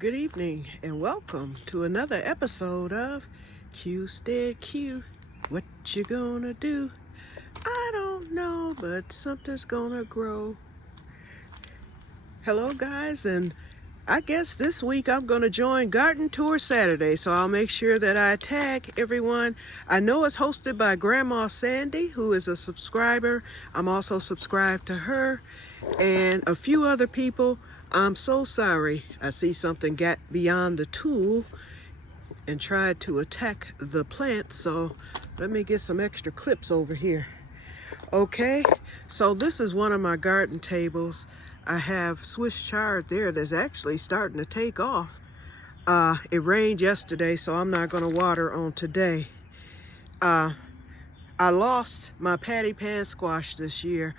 Good evening and welcome to another episode of Que-stead-Que. What you gonna do? I don't know, but something's gonna grow. Hello guys, and I guess this week I'm gonna join Garden Tour Saturday, so I'll make sure that I tag everyone. I know it's hosted by Grandma Sandy, who is a subscriber. I'm also subscribed to her and a few other people. I'm so sorry. I see something got beyond the tool and tried to attack the plant, so let me get some extra clips over here. Okay, so this is one of my garden tables. I have Swiss chard there that's actually starting to take off. It rained yesterday, so I'm not going to water on today. I lost my patty pan squash this year,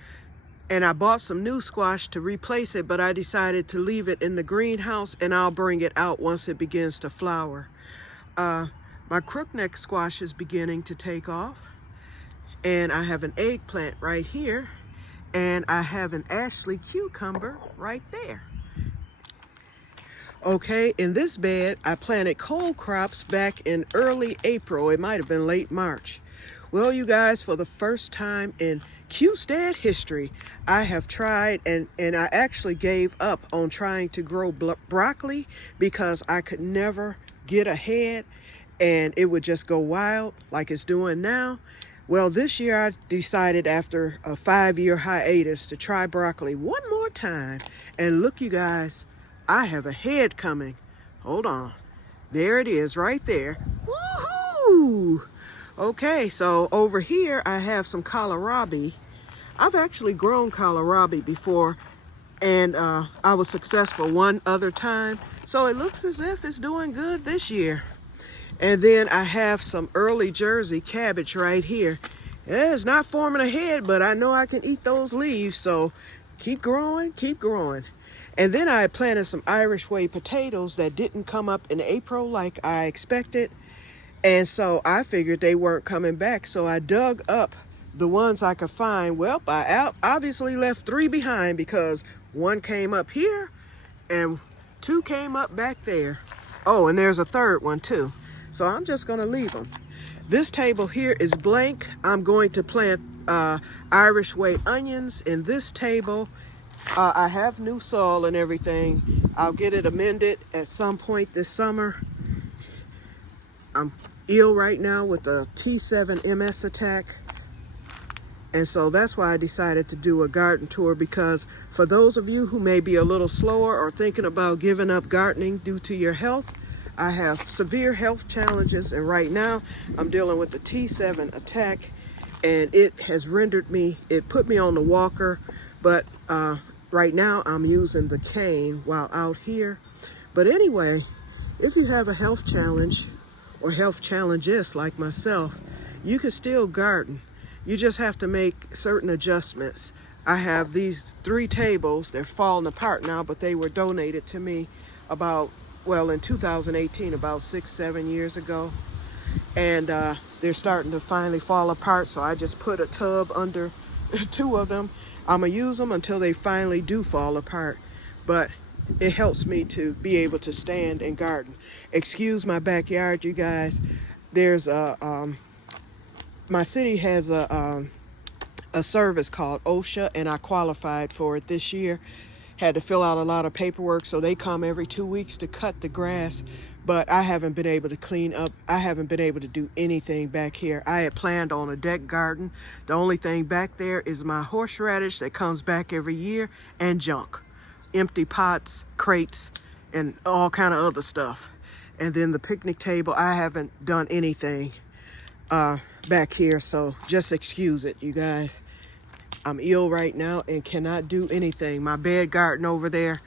and I bought some new squash to replace it, but I decided to leave it in the greenhouse and I'll bring it out once it begins to flower. My crookneck squash is beginning to take off, and I have an eggplant right here, and I have an Ashley cucumber right there. Okay, in this bed, I planted cole crops back in early April. It might have been late March. Well, you guys, for the first time in Que-stead history, I have tried, and I actually gave up on trying to grow broccoli because I could never get ahead and it would just go wild like it's doing now. Well, this year I decided after a 5-year hiatus to try broccoli one more time. And look, you guys, I have a head coming. Hold on. There it is right there. Woohoo! Okay, so over here I have some kohlrabi. I've actually grown kohlrabi before, and I was successful one other time. So it looks as if it's doing good this year. And then I have some early Jersey cabbage right here. It's not forming a head, but I know I can eat those leaves, so keep growing, keep growing. And then I planted some Irish way potatoes that didn't come up in April like I expected. And so I figured they weren't coming back, so I dug up the ones I could find. Well, I obviously left 3 behind because 1 came up here and 2 came up back there. Oh, and there's a 3rd one too. So I'm just gonna leave them. This table here is blank. I'm going to plant Irish way onions in this table. I have new soil and everything. I'll get it amended at some point this summer. I'm ill right now with a T7 MS attack. And so that's why I decided to do a garden tour, because for those of you who may be a little slower or thinking about giving up gardening due to your health, I have severe health challenges, and right now I'm dealing with the T7 attack, and it has rendered me, it put me on the walker, but right now I'm using the cane while out here. But anyway, if you have a health challenge or health challenges like myself, you can still garden. You just have to make certain adjustments. I have these 3 tables. They're falling apart now, but they were donated to me in 2018, about 6-7 years ago. And they're starting to finally fall apart, so I just put a tub under 2 of them. I'm gonna use them until they finally do fall apart, but it helps me to be able to stand and garden. Excuse my backyard, you guys. There's my city has a service called OSHA, and I qualified for it this year. Had to fill out a lot of paperwork, so they come every 2 weeks to cut the grass, but I haven't been able to clean up. I haven't been able to do anything back here. I had planned on a deck garden. The only thing back there is my horseradish that comes back every year, and junk. Empty pots, crates, and all kind of other stuff. And then the picnic table, I haven't done anything back here, so just excuse it, you guys. I'm ill right now and cannot do anything. My bed garden over there,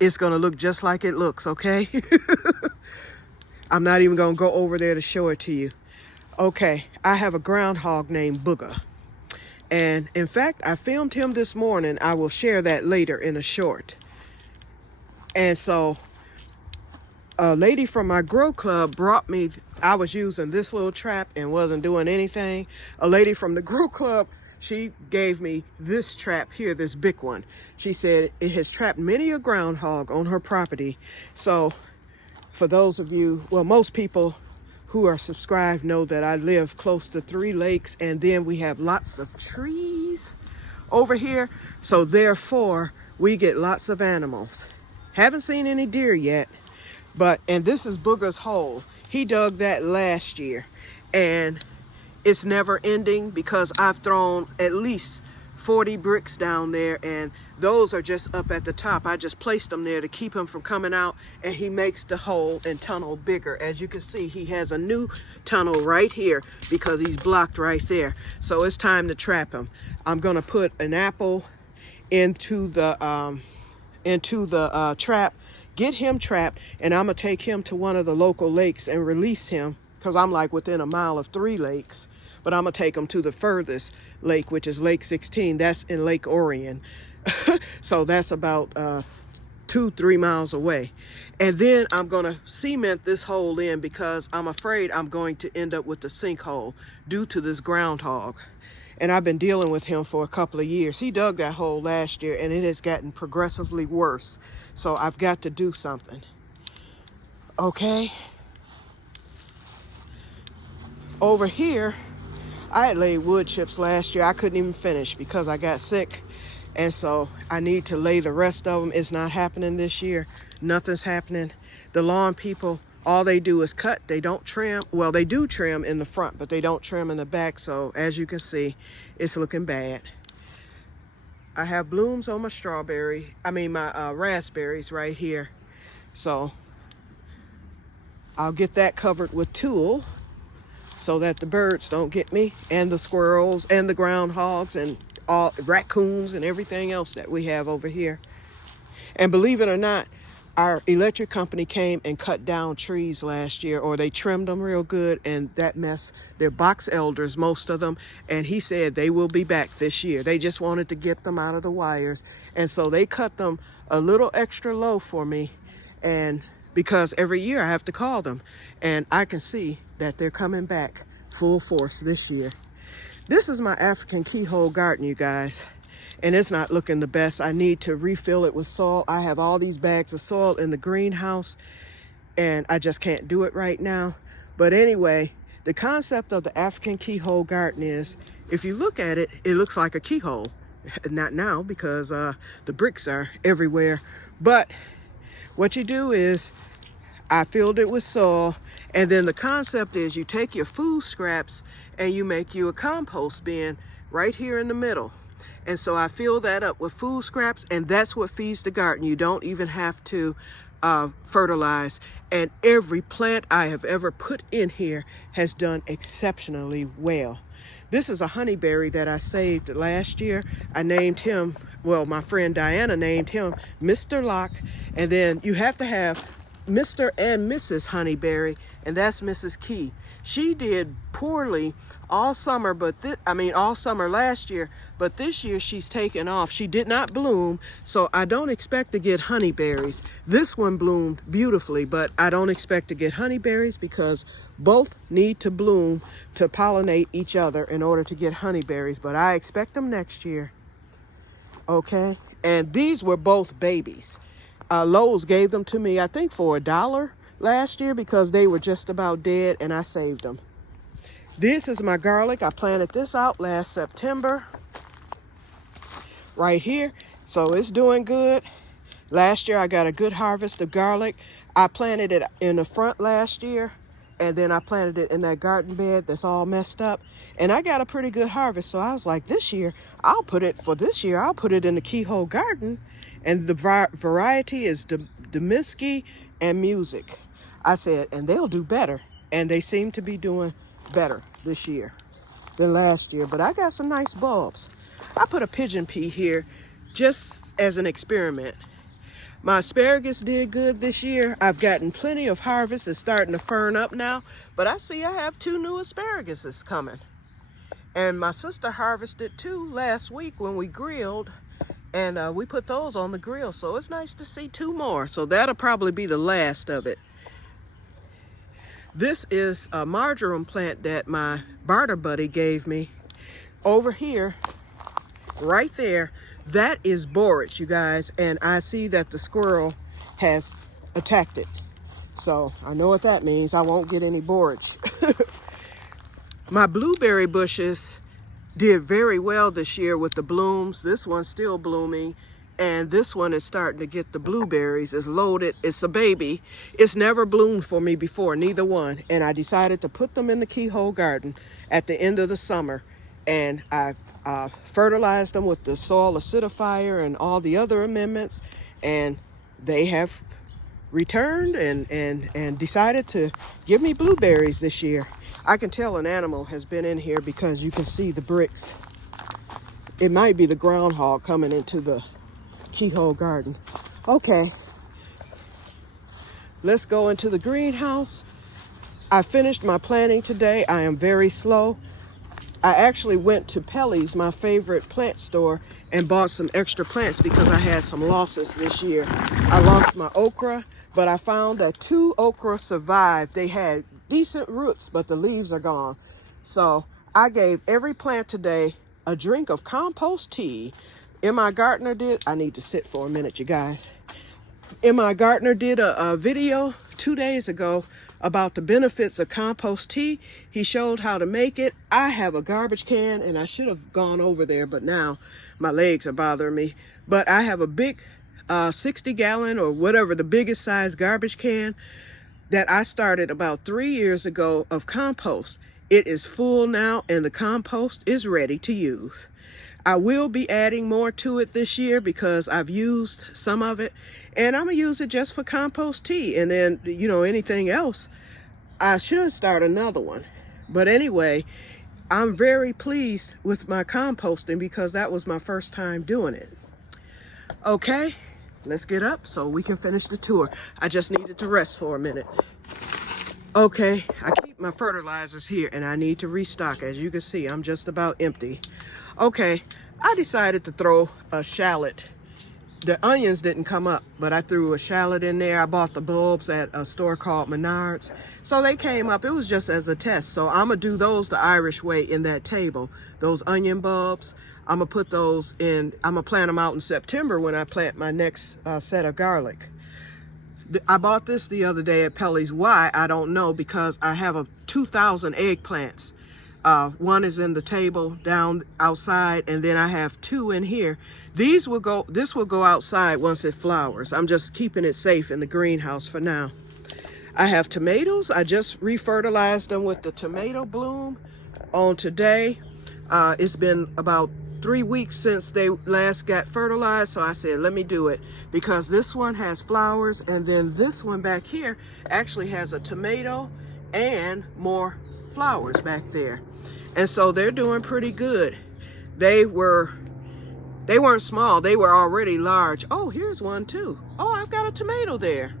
it's gonna look just like it looks, okay? I'm not even gonna go over there to show it to you. Okay, I have a groundhog named Booger. And in fact, I filmed him this morning. I will share that later in a short. And so A lady from my grow club brought me, I was using this little trap and wasn't doing anything. A lady from the grow club, she gave me this trap here, this big one. She said it has trapped many a groundhog on her property. So for those of you, well, most people who are subscribed know that I live close to 3 lakes, and then we have lots of trees over here. So therefore, we get lots of animals. Haven't seen any deer yet. But, and this is Booger's hole. He dug that last year, and it's never ending because I've thrown at least 40 bricks down there, and those are just up at the top. I just placed them there to keep him from coming out, and he makes the hole and tunnel bigger. As you can see, he has a new tunnel right here because he's blocked right there. So it's time to trap him. I'm gonna put an apple into the trap, get him trapped, and I'm gonna take him to one of the local lakes and release him, because I'm like within a mile of 3 lakes, but I'm gonna take him to the furthest lake, which is Lake 16. That's in Lake Orion. So that's about 2-3 miles away. And then I'm gonna cement this hole in because I'm afraid I'm going to end up with the sinkhole due to this groundhog. And I've been dealing with him for a couple of years. He dug that hole last year and it has gotten progressively worse. So I've got to do something. Okay. Over here, I had laid wood chips last year. I couldn't even finish because I got sick. And so I need to lay the rest of them. It's not happening this year. Nothing's happening. The lawn people, all they do is cut. They don't trim. Well, they do trim in the front, but they don't trim in the back. So as you can see, it's looking bad. I have blooms on my raspberries right here. So I'll get that covered with tulle so that the birds don't get me, and the squirrels and the groundhogs and all raccoons and everything else that we have over here. And believe it or not, our electric company came and cut down trees last year, or they trimmed them real good, and that mess, they're box elders, most of them, and he said they will be back this year. They just wanted to get them out of the wires, and so they cut them a little extra low for me, and because every year I have to call them, and I can see that they're coming back full force this year. This is my African keyhole garden, you guys. And it's not looking the best. I need to refill it with soil. I have all these bags of soil in the greenhouse and I just can't do it right now. But anyway, the concept of the African keyhole garden is, if you look at it, it looks like a keyhole. Not now because the bricks are everywhere. But what you do is, I filled it with soil, and then the concept is you take your food scraps and you make you a compost bin right here in the middle. And so I fill that up with food scraps, and that's what feeds the garden. You don't even have to fertilize. And every plant I have ever put in here has done exceptionally well. This is a honeyberry that I saved last year. I named him, well, my friend Diana named him Mr. Locke. And then you have to have Mr. and Mrs. Honeyberry, and that's Mrs. Key. She did poorly all summer, but all summer last year, but this year she's taken off. She did not bloom, so I don't expect to get honeyberries. This one bloomed beautifully, but I don't expect to get honeyberries because both need to bloom to pollinate each other in order to get honeyberries, but I expect them next year. Okay, and these were both babies. Lowe's gave them to me, I think, for $1 last year because they were just about dead, and I saved them. This is my garlic. I planted this out last September right here, so it's doing good. Last year I got a good harvest of garlic. I planted it in the front last year, and then I planted it in that garden bed that's all messed up, and I got a pretty good harvest. So I was like, this year I'll put it in the keyhole garden. And the variety is Demiski and Music. I said, and they'll do better. And they seem to be doing better this year than last year. But I got some nice bulbs. I put a pigeon pea here just as an experiment. My asparagus did good this year. I've gotten plenty of harvest. It's starting to fern up now. But I see I have 2 new asparaguses coming. And my sister harvested 2 last week when we grilled. And we put those on the grill, so it's nice to see 2 more. So that'll probably be the last of it. This is a marjoram plant that my barter buddy gave me. Over here, right there, that is borage, you guys, and I see that the squirrel has attacked it. So I know what that means. I won't get any borage. My blueberry bushes did very well this year with the blooms. This one's still blooming, and this one is starting to get the blueberries. It's loaded. It's a baby. It's never bloomed for me before, neither one. And I decided to put them in the keyhole garden at the end of the summer, and I fertilized them with the soil acidifier and all the other amendments, and they have returned and decided to give me blueberries this year. I can tell an animal has been in here because you can see the bricks. It might be the groundhog coming into the keyhole garden. Okay, let's go into the greenhouse. I finished my planting today. I am very slow. I actually went to Pelly's, my favorite plant store, and bought some extra plants because I had some losses this year. I lost my okra, but I found that 2 okra survived. They had decent roots, but the leaves are gone. So I gave every plant today a drink of compost tea. M.I. Gartner did, I need to sit for a minute, you guys. M.I. Gartner did a video 2 days ago about the benefits of compost tea. He showed how to make it. I have a garbage can, and I should have gone over there, but now my legs are bothering me. But I have a big 60-gallon or whatever, the biggest size garbage can that I started about 3 years ago of compost. It is full now, and the compost is ready to use. I will be adding more to it this year because I've used some of it, and I'm gonna use it just for compost tea. And then, you know, anything else, I should start another one. But anyway, I'm very pleased with my composting because that was my first time doing it. Okay, let's get up so we can finish the tour. I just needed to rest for a minute. Okay, I keep my fertilizers here and I need to restock. As you can see, I'm just about empty. Okay, I decided to throw a shallot. The onions didn't come up, but I threw a shallot in there. I bought the bulbs at a store called Menards. So they came up. It was just as a test. So I'm going to do those the Irish way in that table. Those onion bulbs, I'm going to put those in. I'm going to plant them out in September when I plant my next set of garlic. I bought this the other day at Pelly's. Why? I don't know, because I have 2,000 eggplants. One is in the table down outside, and then I have 2 in here. This will go outside once it flowers. I'm just keeping it safe in the greenhouse for now. I have tomatoes. I just refertilized them with the tomato bloom on today. It's been about 3 weeks since they last got fertilized, so I said, let me do it, because this one has flowers, and then this one back here actually has a tomato and more flowers back there. And so they're doing pretty good. They weren't small, they were already large. Oh, here's one too. Oh, I've got a tomato there.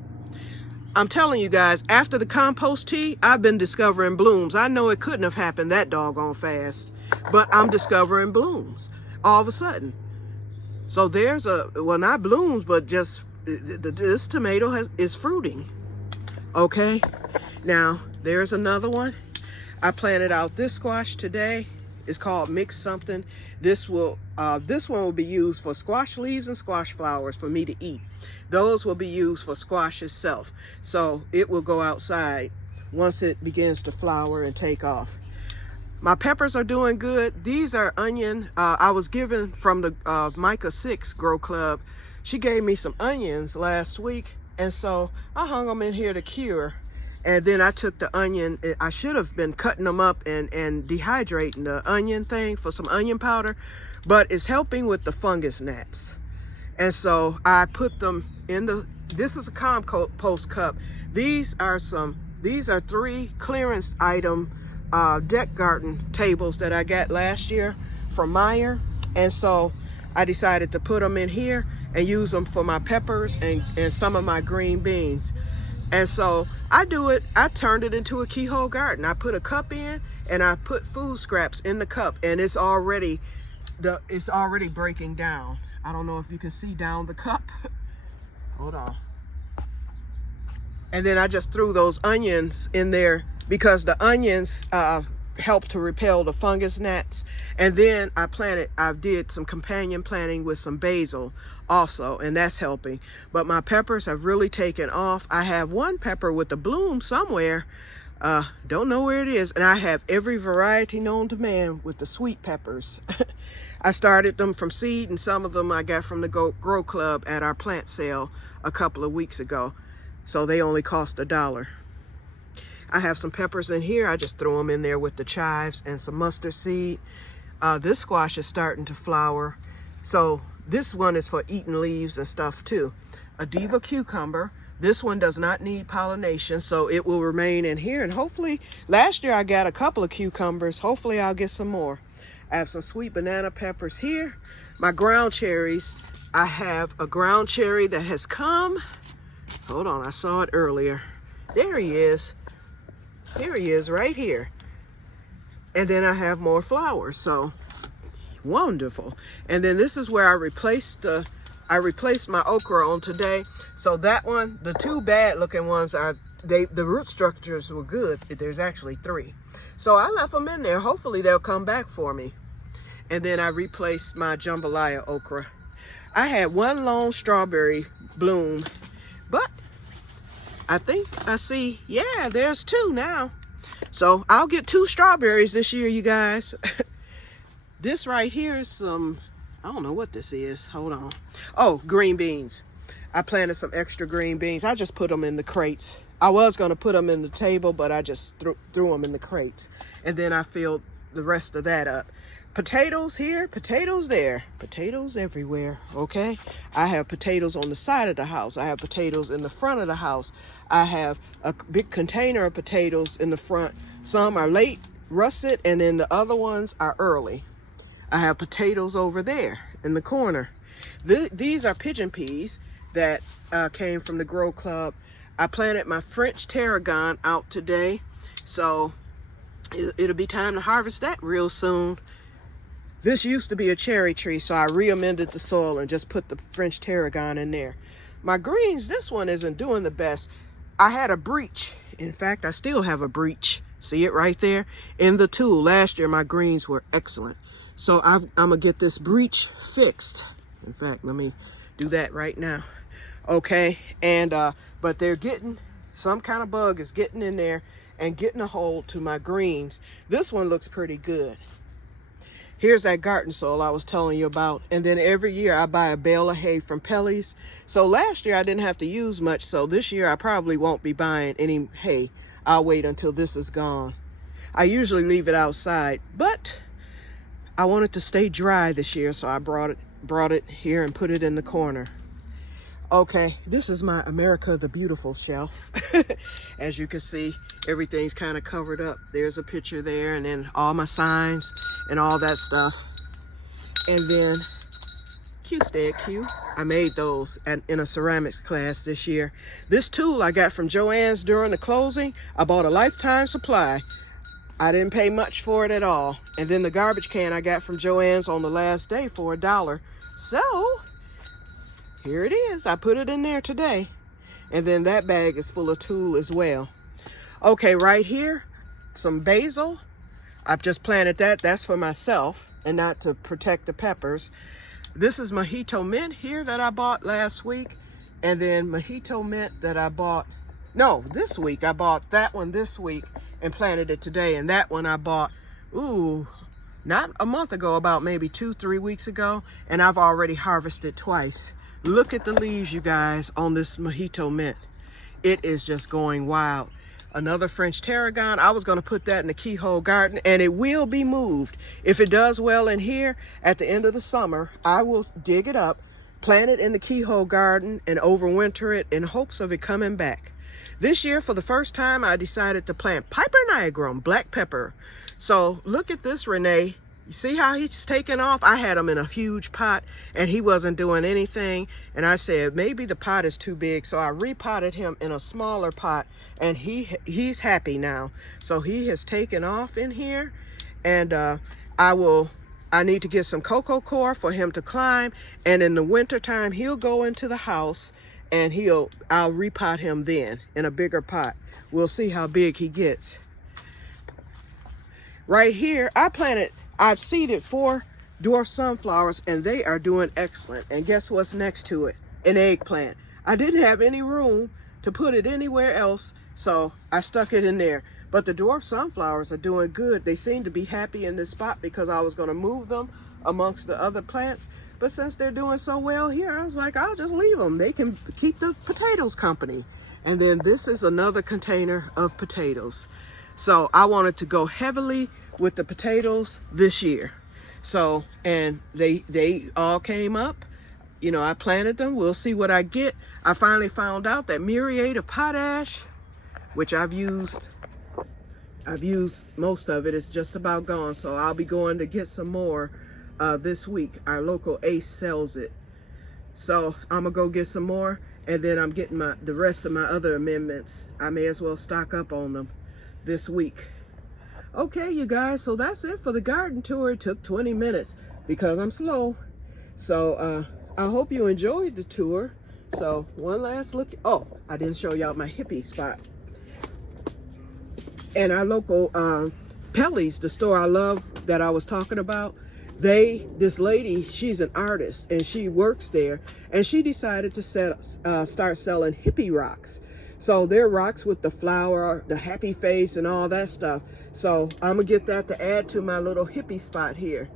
I'm telling you guys, after the compost tea, I've been discovering blooms. I know it couldn't have happened that doggone fast, but I'm discovering blooms all of a sudden. So there's well, not blooms, but just this tomato is fruiting. Okay, now there's another one. I planted out this squash today. It's called Mix Something. This one will be used for squash leaves and squash flowers for me to eat. Those will be used for squash itself. So it will go outside once it begins to flower and take off. My peppers are doing good. These are onion. I was given from the Micah 6 Grow Club. She gave me some onions last week, and so I hung them in here to cure. And then I took the onion. I should have been cutting them up and dehydrating the onion thing for some onion powder, but it's helping with the fungus gnats. And so I put them in this is a compost cup. These are 3 clearance item deck garden tables that I got last year from Meyer. And so I decided to put them in here and use them for my peppers and some of my green beans. And so I turned it into a keyhole garden. I put a cup in and I put food scraps in the cup, and it's already breaking down. I don't know if you can see down the cup. Hold on. And then I just threw those onions in there because the onions help to repel the fungus gnats. And then I did some companion planting with some basil also, and that's helping. But my peppers have really taken off. I have one pepper with a bloom somewhere. Don't know where it is. And I have every variety known to man with the sweet peppers. I started them from seed, and some of them I got from the Grow Club at our plant sale a couple of weeks ago. So they only cost $1. I have some peppers in here. I just throw them in there with the chives and some mustard seed. This squash is starting to flower. So this one is for eating leaves and stuff too. A diva cucumber. This one does not need pollination, so it will remain in here. And hopefully, last year I got a couple of cucumbers. Hopefully I'll get some more. I have some sweet banana peppers here. My ground cherries. I have a ground cherry that has come. Hold on, I saw it earlier. There he is. Here he is, right here. And then I have more flowers, so wonderful. And then this is where I replaced my okra on today. So that one, the two bad looking ones the root structures were good. There's actually 3. So I left them in there. Hopefully they'll come back for me. And then I replaced my jambalaya okra. I had one lone strawberry bloom, but I think I see, yeah, there's 2 now. So I'll get 2 strawberries this year, you guys. This right here is some, I don't know what this is. Hold on. Oh, green beans. I planted some extra green beans. I just put them in the crates. I was going to put them in the table, but I just threw them in the crates. And then I filled the rest of that up. Potatoes here, potatoes there, potatoes everywhere, okay? I have potatoes on the side of the house. I have potatoes in the front of the house. I have a big container of potatoes in the front. Some are late russet, and then the other ones are early. I have potatoes over there in the corner. These are pigeon peas that came from the Grow Club. I planted my French tarragon out today, so it'll be time to harvest that real soon. This used to be a cherry tree, so I re-amended the soil and just put the French tarragon in there. My greens, this one isn't doing the best. I had a breach. In fact, I still have a breach. See it right there? In the tool. Last year, my greens were excellent. So I'm going to get this breach fixed. In fact, let me do that right now. Okay, and but they're getting, some kind of bug is getting in there and getting a hold to my greens. This one looks pretty good. Here's that garden soil I was telling you about. And then every year I buy a bale of hay from Pelly's. So last year I didn't have to use much. So this year I probably won't be buying any hay. I'll wait until this is gone. I usually leave it outside, but I wanted to stay dry this year. So I brought it here and put it in the corner. Okay, this is my America the Beautiful shelf. As you can see, everything's kind of covered up. There's a picture there, and then all my signs and all that stuff. And then Que-stead-Que. I made those in a ceramics class this year. This tool I got from Joann's during the closing. I bought a lifetime supply. I didn't pay much for it at all. And then the garbage can I got from Joann's on the last day for $1. So here it is. I put it in there today. And then that bag is full of tulle as well. Okay, right here, some basil. I've just planted that. That's for myself and not to protect the peppers. This is mojito mint here that I bought last week. And then mojito mint that I bought, no, this week. I bought that one this week and planted it today. And that one I bought, not a month ago, about maybe 2-3 weeks ago. And I've already harvested twice. Look at the leaves, you guys, on this mojito mint. It is just going wild. Another French tarragon. I was going to put that in the keyhole garden, and it will be moved. If it does well in here, at the end of the summer, I will dig it up, plant it in the keyhole garden, and overwinter it in hopes of it coming back. This year, for the first time, I decided to plant Piper nigrum, black pepper. So look at this, Renee. You see how he's taking off? I had him in a huge pot and he wasn't doing anything. And I said, maybe the pot is too big. So I repotted him in a smaller pot and he's happy now. So he has taken off in here, and I need to get some cocoa core for him to climb. And in the winter time, he'll go into the house and I'll repot him then in a bigger pot. We'll see how big he gets. Right here, I've seeded 4 dwarf sunflowers, and they are doing excellent. And guess what's next to it? An eggplant. I didn't have any room to put it anywhere else, so I stuck it in there. But the dwarf sunflowers are doing good. They seem to be happy in this spot because I was going to move them amongst the other plants. But since they're doing so well here, I was like, I'll just leave them. They can keep the potatoes company. And then this is another container of potatoes. So I wanted to go heavily with the potatoes this year. So, and they all came up. You know, I planted them. We'll see what I get. I finally found out that muriate of potash, which I've used most of it. It's just about gone. So I'll be going to get some more this week. Our local Ace sells it. So I'm gonna go get some more, and then I'm getting the rest of my other amendments. I may as well stock up on them this week. Okay, you guys, so that's it for the garden tour. It took 20 minutes because I'm slow. So I hope you enjoyed the tour. So one last look. Oh, I didn't show y'all my hippie spot. And our local Pelly's, the store I love that I was talking about, this lady, she's an artist and she works there, and she decided to start selling hippie rocks. So they're rocks with the flower, the happy face, and all that stuff. So I'm gonna get that to add to my little hippie spot here.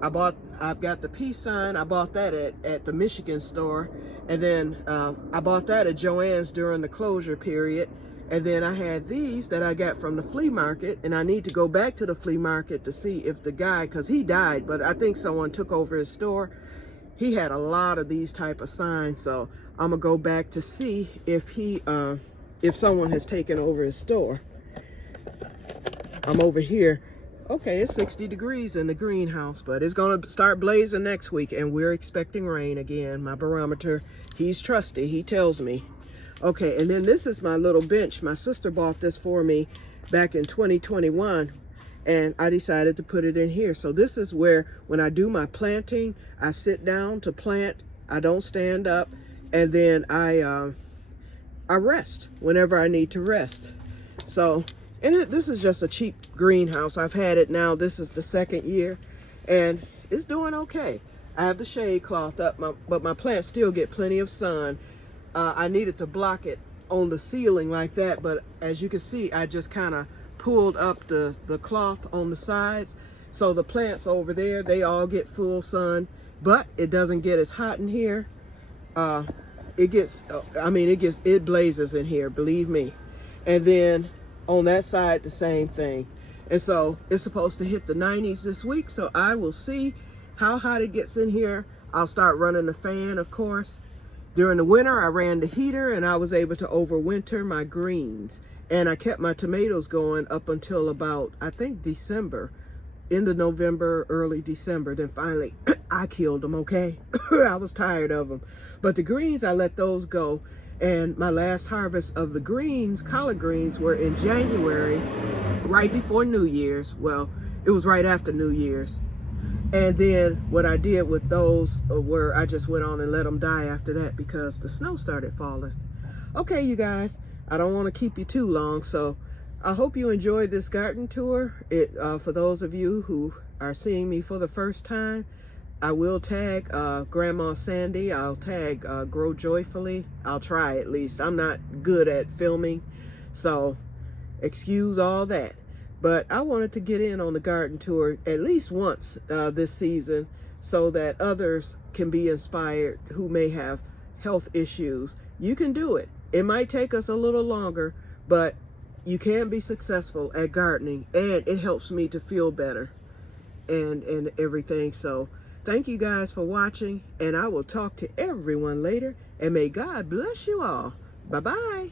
I've got the peace sign. I bought that at the Michigan store, and then I bought that at Joann's during the closure period. And then I had these that I got from the flea market, and I need to go back to the flea market to see if the guy, because he died, but I think someone took over his store. He had a lot of these type of signs, so I'm gonna go back to see if someone has taken over his store. I'm over here. Okay, it's 60 degrees in the greenhouse, but it's gonna start blazing next week, and we're expecting rain again. My barometer, he's trusty, he tells me. Okay, and then this is my little bench. My sister bought this for me back in 2021, and I decided to put it in here. So this is where, when I do my planting, I sit down to plant. I don't stand up, and then I rest whenever I need to rest. So, and this is just a cheap greenhouse. I've had it now. This is the 2nd year, and it's doing okay. I have the shade cloth up, but my plants still get plenty of sun. I needed to block it on the ceiling like that, but as you can see, I just kind of pulled up the cloth on the sides. So the plants over there, they all get full sun, but it doesn't get as hot in here. It blazes in here, believe me. And then on that side, the same thing. And so it's supposed to hit the 90s this week, so I will see how hot it gets in here. I'll start running the fan, of course. During the winter, I ran the heater, and I was able to overwinter my greens. And I kept my tomatoes going up until about, I think, December. End of November, early December. Then finally, I killed them, okay? I was tired of them. But the greens, I let those go. And my last harvest of the greens, collard greens, were in January, right before New Year's. Well, it was right after New Year's. And then what I did with those were I just went on and let them die after that because the snow started falling. Okay, you guys, I don't want to keep you too long, so I hope you enjoyed this garden tour. For those of you who are seeing me for the first time, I will tag Grandma Sandy. I'll tag Grow Joyfully. I'll try at least. I'm not good at filming, so excuse all that. But I wanted to get in on the garden tour at least once this season so that others can be inspired who may have health issues. You can do it. It might take us a little longer, but you can be successful at gardening, and it helps me to feel better and everything. So thank you guys for watching, and I will talk to everyone later, and may God bless you all. Bye-bye.